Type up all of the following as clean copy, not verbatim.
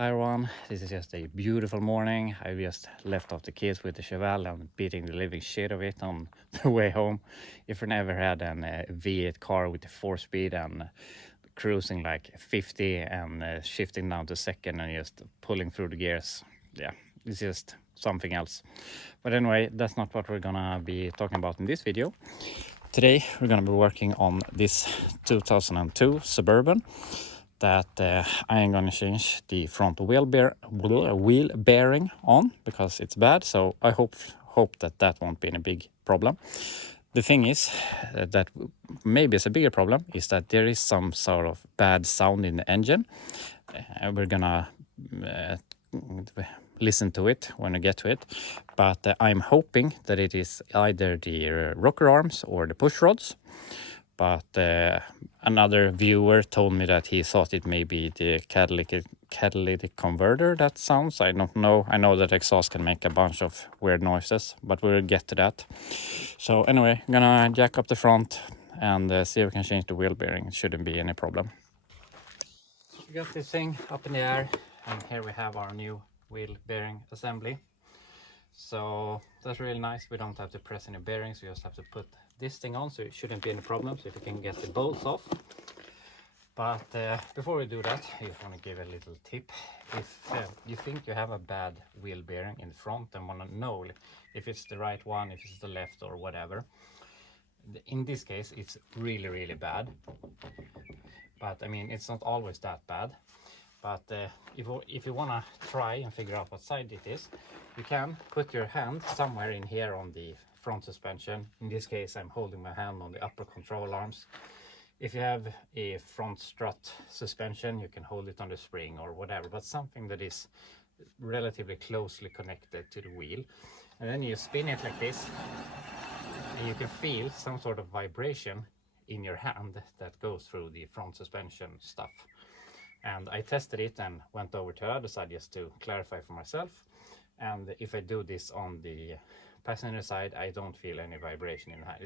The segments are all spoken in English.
Hi everyone, this is just a beautiful morning. I just left off the kids with the Chevrolet and beating the living shit of it on the way home. If you never had an V8 car with the 4-speed and cruising like 50 and shifting down to second and just pulling through the gears, yeah, it's just something else. But anyway, that's not what we're gonna be talking about in this video. Today we're gonna be working on this 2002 Suburban that I am going to change the front wheel bearing on because it's bad. So I hope that won't be a big problem. The thing is that maybe it's a bigger problem is that there is some sort of bad sound in the engine. We're gonna listen to it when we get to it, but I'm hoping that it is either the rocker arms or the push rods. But another viewer told me that he thought it may be the catalytic converter that sounds. I don't know. I know that exhaust can make a bunch of weird noises, but we'll get to that. So anyway, I'm gonna jack up the front and see if we can change the wheel bearing. It shouldn't be any problem. We got this thing up in the air, and here we have our new wheel bearing assembly. So that's really nice. We don't have to press any bearings. We just have to put this thing on, so it shouldn't be any problems if we can get the bolts off. But before we do that, I just want to give a little tip. If you think you have a bad wheel bearing in front and want to know if it's the right one, if it's the left or whatever, in this case it's really bad. But I mean, it's not always that bad. But if you want to try and figure out what side it is, you can put your hand somewhere in here on the front suspension. In this case, I'm holding my hand on the upper control arms. If you have a front strut suspension, you can hold it on the spring or whatever, but something that is relatively closely connected to the wheel. And then you spin it like this, and you can feel some sort of vibration in your hand that goes through the front suspension stuff. And I tested it and went over to the other side just to clarify for myself. And if I do this on the passenger side, I don't feel any vibration in the hand.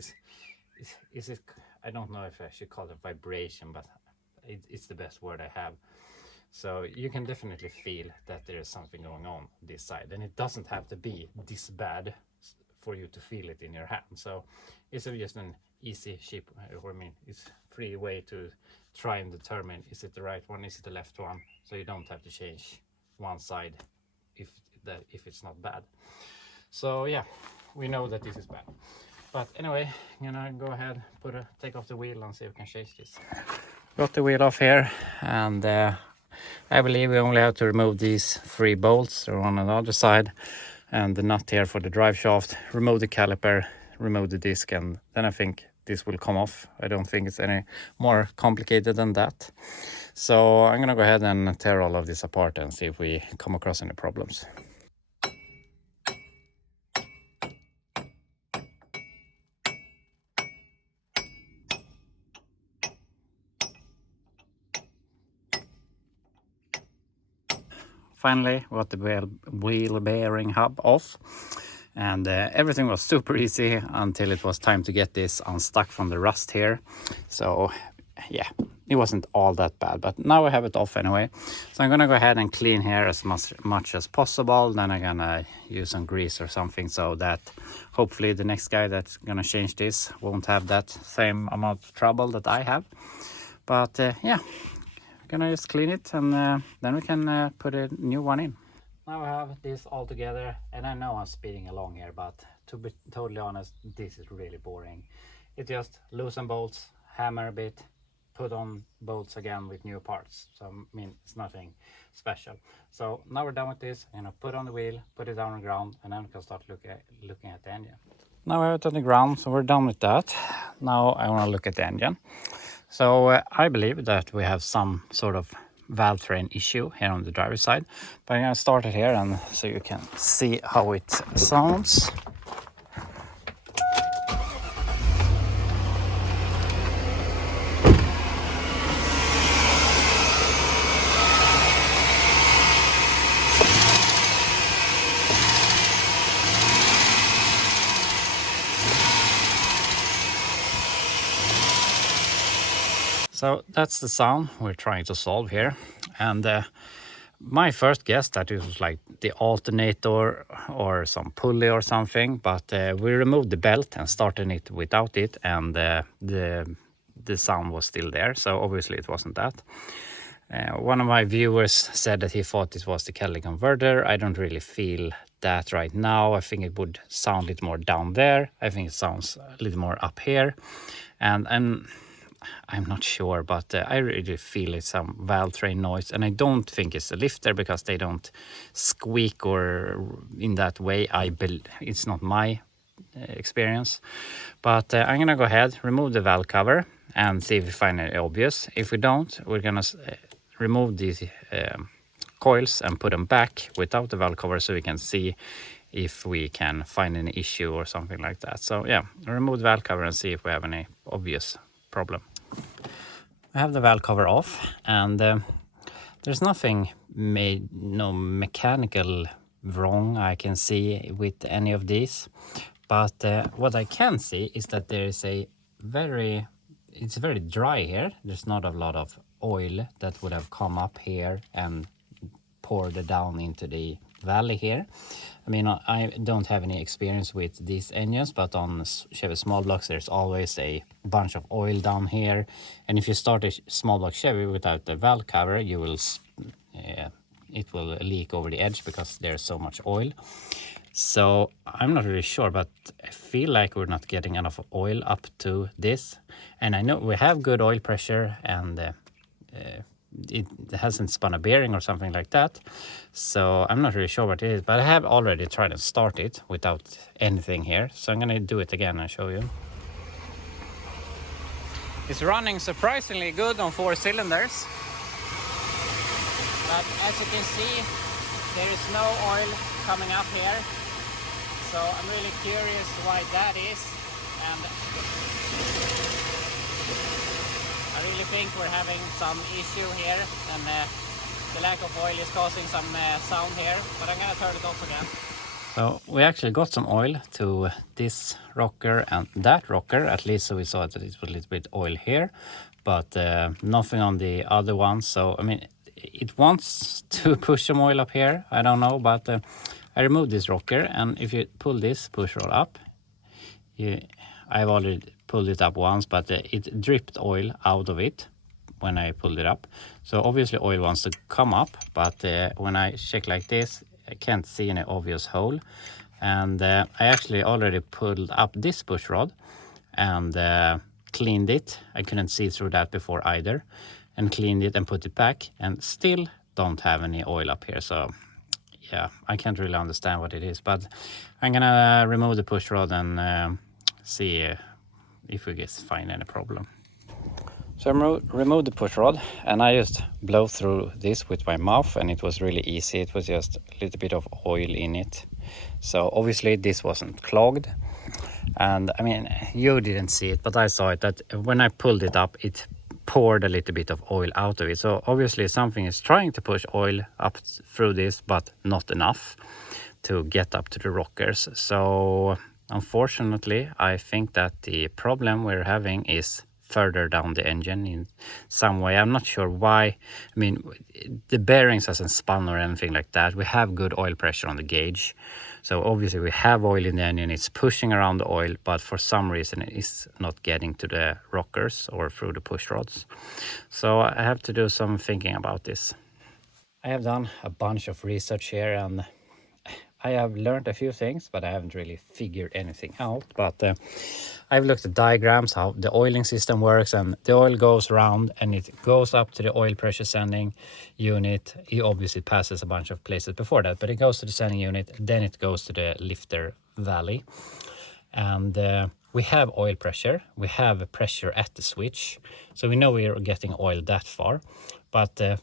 Is it? I don't know if I should call it vibration, but it's the best word I have. So you can definitely feel that there is something going on this side, and it doesn't have to be this bad for you to feel it in your hand. So it's just an easy, cheap, or I mean, it's free way to try and determine, is it the right one, is it the left one, so you don't have to change one side if it's not bad. So yeah, we know that this is bad. But anyway, I'm gonna go ahead, take off the wheel and see if we can change this. Got the wheel off here, and I believe we only have to remove these 3 bolts. They're on the other side, and the nut here for the drive shaft, remove the caliper, remove the disc, and then I think this will come off. I don't think it's any more complicated than that. So I'm gonna go ahead and tear all of this apart and see if we come across any problems. Finally, we got the wheel bearing hub off, and everything was super easy until it was time to get this unstuck from the rust here. So yeah, it wasn't all that bad, but now I have it off anyway. So I'm gonna go ahead and clean here as much as possible. Then I'm gonna use some grease or something so that hopefully the next guy that's gonna change this won't have that same amount of trouble that I have. But yeah, gonna just clean it, and then we can put a new one in. Now I have this all together, and I know I'm speeding along here, but to be totally honest, this is really boring. It just loosen bolts, hammer a bit, put on bolts again with new parts. So I mean, it's nothing special. So now we're done with this. I'm gonna put on the wheel, put it down on the ground, and then we can start looking at the engine. Now I have it on the ground, so we're done with that. Now I want to look at the engine. So I believe that we have some sort of valve train issue here on the driver's side, but I'm gonna start it here and so you can see how it sounds. So that's the sound we're trying to solve here, and my first guess that it was like the alternator or some pulley or something, but we removed the belt and started it without it, and the sound was still there, so obviously it wasn't that. One of my viewers said that he thought it was the catalytic converter. I don't really feel that right now. I think it would sound a little more down there. I think it sounds a little more up here, and I'm not sure, but I really feel it's some valve train noise, and I don't think it's a lifter because they don't squeak or in that way. It's not my experience, but I'm gonna go ahead, remove the valve cover and see if we find it obvious. If we don't, we're gonna remove these coils and put them back without the valve cover so we can see if we can find an issue or something like that. So yeah, remove the valve cover and see if we have any obvious problem. I have the valve cover off, and there's nothing no mechanical wrong I can see with any of these, but what I can see is that there is it's very dry here. There's not a lot of oil that would have come up here and poured it down into the valley here. I mean, I don't have any experience with these engines, but on Chevy small blocks there's always a bunch of oil down here, and if you start a small block Chevy without the valve cover, you will it will leak over the edge because there's so much oil. So I'm not really sure, but I feel like we're not getting enough oil up to this, and I know we have good oil pressure, and it hasn't spun a bearing or something like that, so I'm not really sure what it is, but I have already tried to start it without anything here, so I'm gonna do it again and show you. It's running surprisingly good on 4 cylinders, but as you can see there is no oil coming up here, so I'm really curious why that is, and I really think we're having some issue here, and the lack of oil is causing some sound here, but I'm gonna turn it off again. So we actually got some oil to this rocker and that rocker, at least, so we saw that it was a little bit oil here, but nothing on the other one. So I mean, it wants to push some oil up here, I don't know, but I removed this rocker, and if you pull this push rod up, I've already pulled it up once, but it dripped oil out of it when I pulled it up. So obviously oil wants to come up, but when I check like this, I can't see any obvious hole. And I actually already pulled up this push rod and cleaned it. I couldn't see through that before either, and cleaned it and put it back, and still don't have any oil up here. So yeah, I can't really understand what it is, but I'm gonna remove the push rod and see if we find any problem. So I removed the push rod, and I just blow through this with my mouth, and it was really easy. It was just a little bit of oil in it, so obviously this wasn't clogged. And I mean, you didn't see it, but I saw it, that when I pulled it up, it poured a little bit of oil out of it. So obviously something is trying to push oil up through this, but not enough to get up to the rockers. So unfortunately, I think that the problem we're having is further down the engine in some way. I'm not sure why. I mean, the bearings hasn't spun or anything like that. We have good oil pressure on the gauge, so obviously we have oil in the engine. It's pushing around the oil, but for some reason it is not getting to the rockers or through the push rods. So I have to do some thinking about this. I have done a bunch of research here, and I have learned a few things, but I haven't really figured anything out. But I've looked at diagrams, how the oiling system works, and the oil goes around and it goes up to the oil pressure sending unit. It obviously passes a bunch of places before that, but it goes to the sending unit, then it goes to the lifter valley. And we have oil pressure, we have pressure at the switch, so we know we're getting oil that far. But I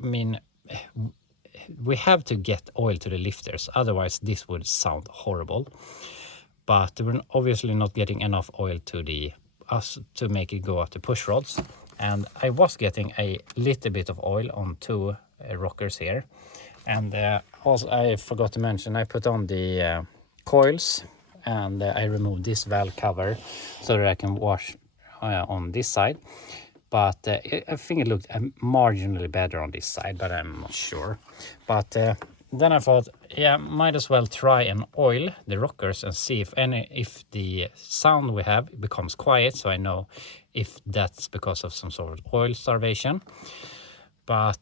mean, we have to get oil to the lifters, otherwise this would sound horrible. But we're obviously not getting enough oil to us to make it go up the push rods. And I was getting a little bit of oil on 2 rockers here. And also, I forgot to mention, I put on the coils, and I removed this valve cover so that I can wash on this side. but I think it looked marginally better on this side, but I'm not sure. But then I thought, yeah, might as well try and oil the rockers and see if the sound we have becomes quiet, so I know if that's because of some sort of oil starvation. But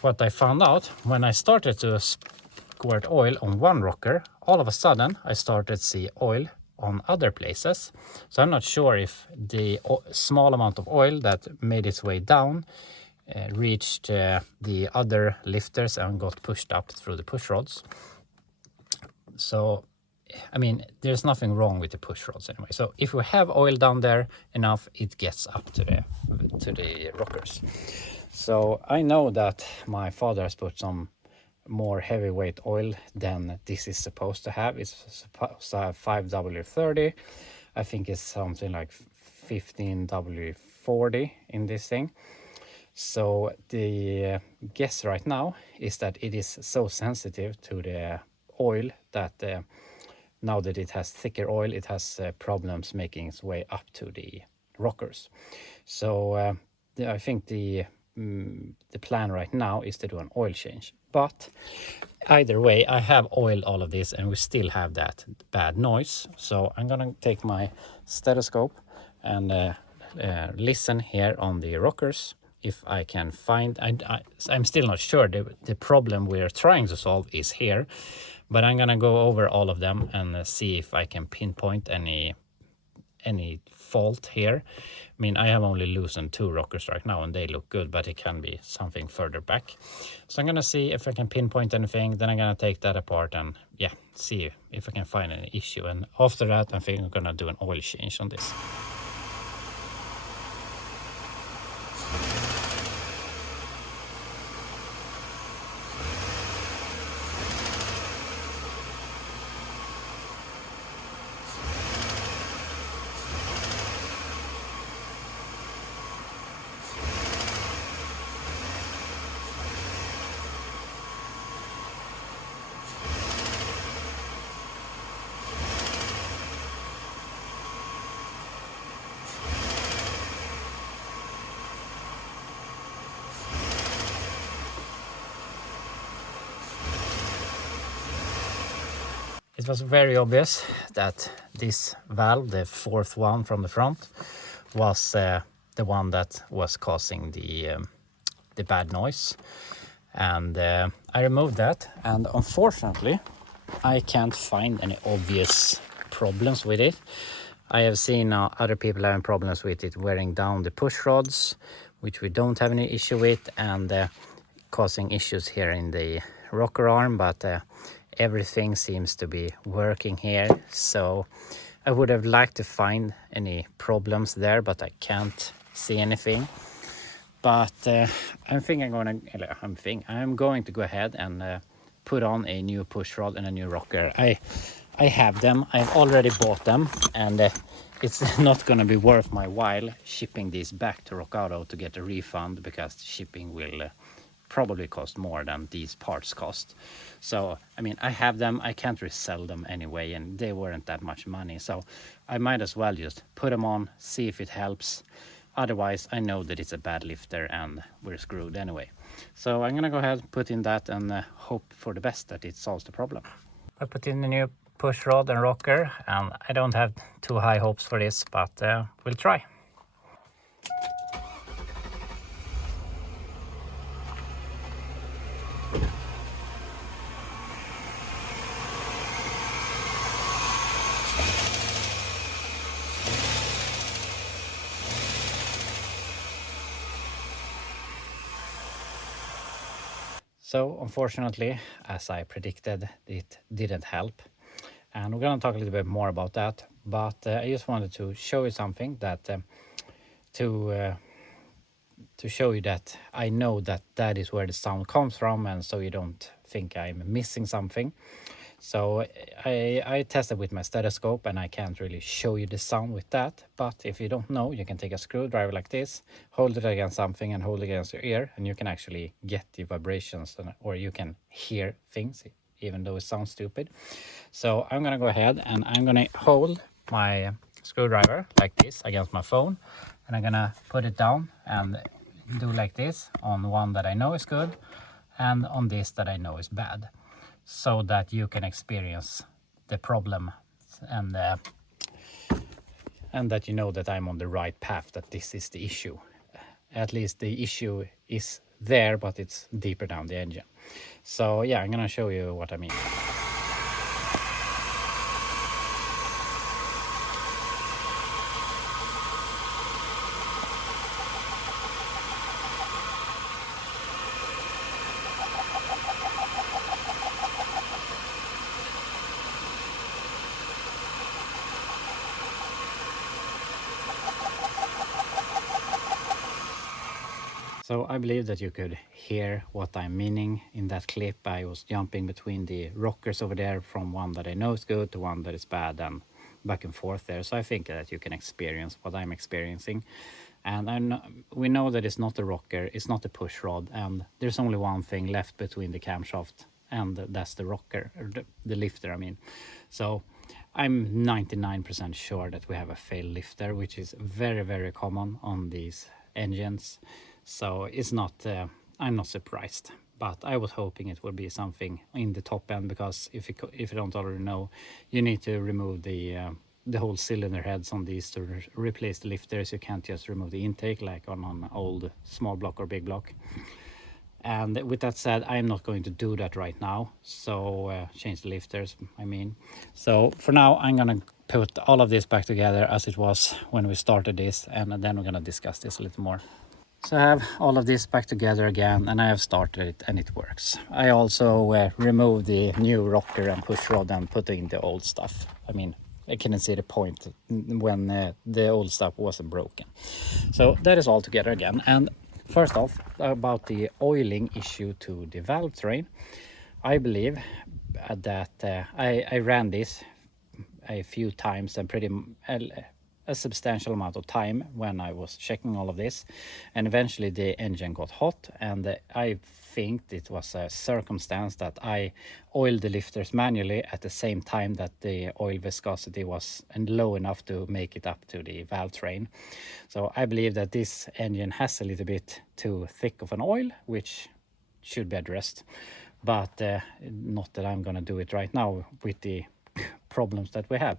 what I found out when I started to squirt oil on one rocker, all of a sudden I started to see oil on other places. So I'm not sure if the small amount of oil that made its way down reached the other lifters and got pushed up through the push rods. So I mean, there's nothing wrong with the push rods anyway. So if we have oil down there enough, it gets up to the rockers. So I know that my father has put some more heavyweight oil than this is supposed to have. It's supposed to have 5W30. I think it's something like 15W40 in this thing. So the guess right now is that it is so sensitive to the oil that now that it has thicker oil, it has problems making its way up to the rockers. So I think the plan right now is to do an oil change. But either way, I have oiled all of this and we still have that bad noise. So I'm gonna take my stethoscope and listen here on the rockers if I can find. I'm still not sure. The problem we're trying to solve is here, but I'm gonna go over all of them and see if I can pinpoint any fault here. I mean, I have only loosened 2 rockers right now and they look good, but it can be something further back. So I'm gonna see if I can pinpoint anything, then I'm gonna take that apart and yeah, see if I can find any issue. And after that, I think I'm gonna do an oil change on this. It was very obvious that this valve, the 4th one from the front, was the one that was causing the bad noise. And I removed that, and unfortunately I can't find any obvious problems with it. I have seen other people having problems with it wearing down the push rods, which we don't have any issue with, and causing issues here in the rocker arm, but everything seems to be working here. So I would have liked to find any problems there, but I can't see anything. But I'm going to go ahead and put on a new push rod and a new rocker. I have them. I've already bought them, and it's not going to be worth my while shipping these back to Rock Auto to get a refund, because shipping will probably cost more than these parts cost. So I mean, I have them, I can't resell them anyway, and they weren't that much money, so I might as well just put them on, see if it helps. Otherwise, I know that it's a bad lifter and we're screwed anyway. So I'm gonna go ahead, put in that, and hope for the best that it solves the problem. I put in the new push rod and rocker, and I don't have too high hopes for this, but we'll try. So unfortunately, as I predicted, it didn't help. And we're going to talk a little bit more about that. But I just wanted to show you something that to show you that I know that that is where the sound comes from, and so you don't think I'm missing something. So I tested with my stethoscope, and I can't really show you the sound with that. But if you don't know, you can take a screwdriver like this, hold it against something and hold it against your ear, and you can actually get the vibrations, or you can hear things, even though it sounds stupid. So I'm gonna go ahead and I'm gonna hold my screwdriver like this against my phone, And I'm gonna put it down and do like this on one that I know is good and on this that I know is bad, so that you can experience the problem and that you know that I'm on the right path, that this is the issue. At least the issue is there, but it's deeper down the engine. So yeah, I'm gonna show you what I mean. So I believe that you could hear what I'm meaning in that clip. I was jumping between the rockers over there from one that I know is good to one that is bad and back and forth there. So I think that you can experience what I'm experiencing. And we know that it's not a rocker, it's not a push rod, and there's only one thing left between the camshaft and that's the rocker, or the lifter, I mean. So I'm 99% sure that we have a failed lifter, which is very, very common on these engines. So it's not, I'm not surprised, but I was hoping it would be something in the top end, because if you don't already know, you need to remove the whole cylinder heads on these to replace the lifters. You can't just remove the intake like on an old small block or big block. And with that said, I'm not going to do that right now. So change the lifters, I mean. So for now, I'm gonna put all of this back together as it was when we started this, and then we're gonna discuss this a little more. So I have all of this back together again, and I have started it and it works. I also removed the new rocker and push rod and put in the old stuff. I mean, I couldn't see the point when the old stuff wasn't broken. So that is all together again. And first off, about the oiling issue to the valve train, I believe that I ran this a few times and a substantial amount of time when I was checking all of this, and eventually the engine got hot, and I think it was a circumstance that I oiled the lifters manually at the same time that the oil viscosity was low enough to make it up to the valve train. So I believe that this engine has a little bit too thick of an oil, which should be addressed, but not that I'm gonna do it right now with the problems that we have.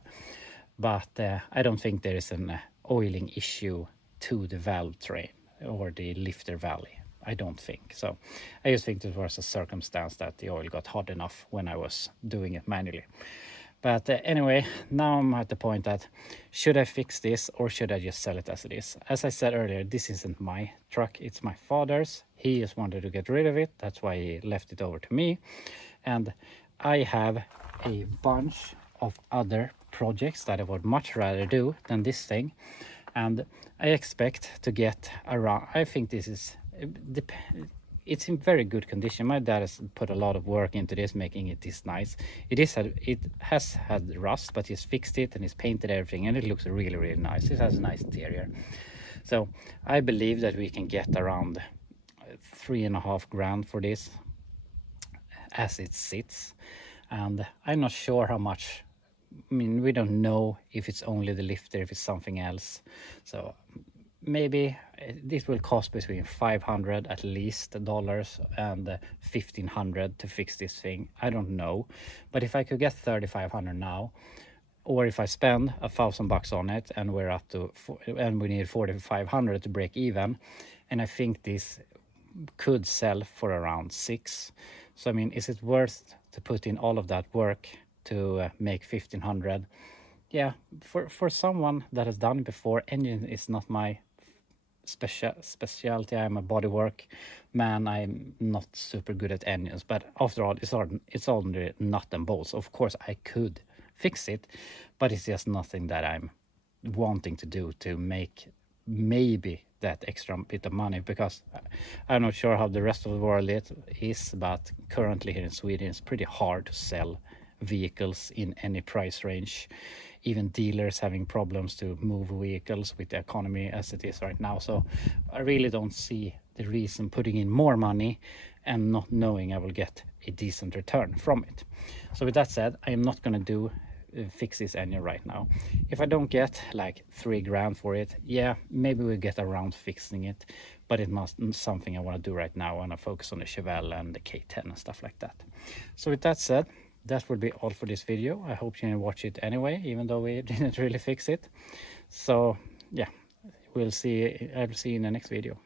But I don't think there is an oiling issue to the valve train or the lifter valley. I don't think so. I just think it was a circumstance that the oil got hot enough when I was doing it manually. But anyway, now I'm at the point that should I fix this or should I just sell it as it is? As I said earlier, this isn't my truck, it's my father's. He just wanted to get rid of it. That's why he left it over to me. And I have a bunch of other projects that I would much rather do than this thing, and I expect to get around, I think this is it's in very good condition. My dad has put a lot of work into this, making it this nice. It has had rust, but he's fixed it and he's painted everything, and it looks really, really nice. It has a nice interior. So I believe that we can get around 3.5 grand for this as it sits, and I'm not sure how much. I mean, we don't know if it's only the lifter, if it's something else. So maybe this will cost between $500 at least dollars and $1,500 to fix this thing. I don't know, but if I could get $3,500 now, or if I spend $1,000 on it and we're up to and we need $4,500 to break even, and I think this could sell for around 6. So I mean, is it worth to put in all of that work to make 1,500? Yeah, for someone that has done it before. Engine is not my specialty. I'm a bodywork man. I'm not super good at engines, but after all, it's only nut and bolts. Of course I could fix it, but it's just nothing that I'm wanting to do to make maybe that extra bit of money, because I'm not sure how the rest of the world is, but currently here in Sweden it's pretty hard to sell vehicles in any price range. Even dealers having problems to move vehicles with the economy as it is right now. So I really don't see the reason putting in more money and not knowing I will get a decent return from it. So with that said, I am not going to do fix this engine right now. If I don't get like 3 grand for it, yeah, maybe we'll get around fixing it, but it's not something I want to do right now. I want to focus on the Chevrolet and the K10 and stuff like that. So with that said, that will be all for this video. I hope you can watch it anyway, even though we didn't really fix it. So yeah, I'll see you in the next video.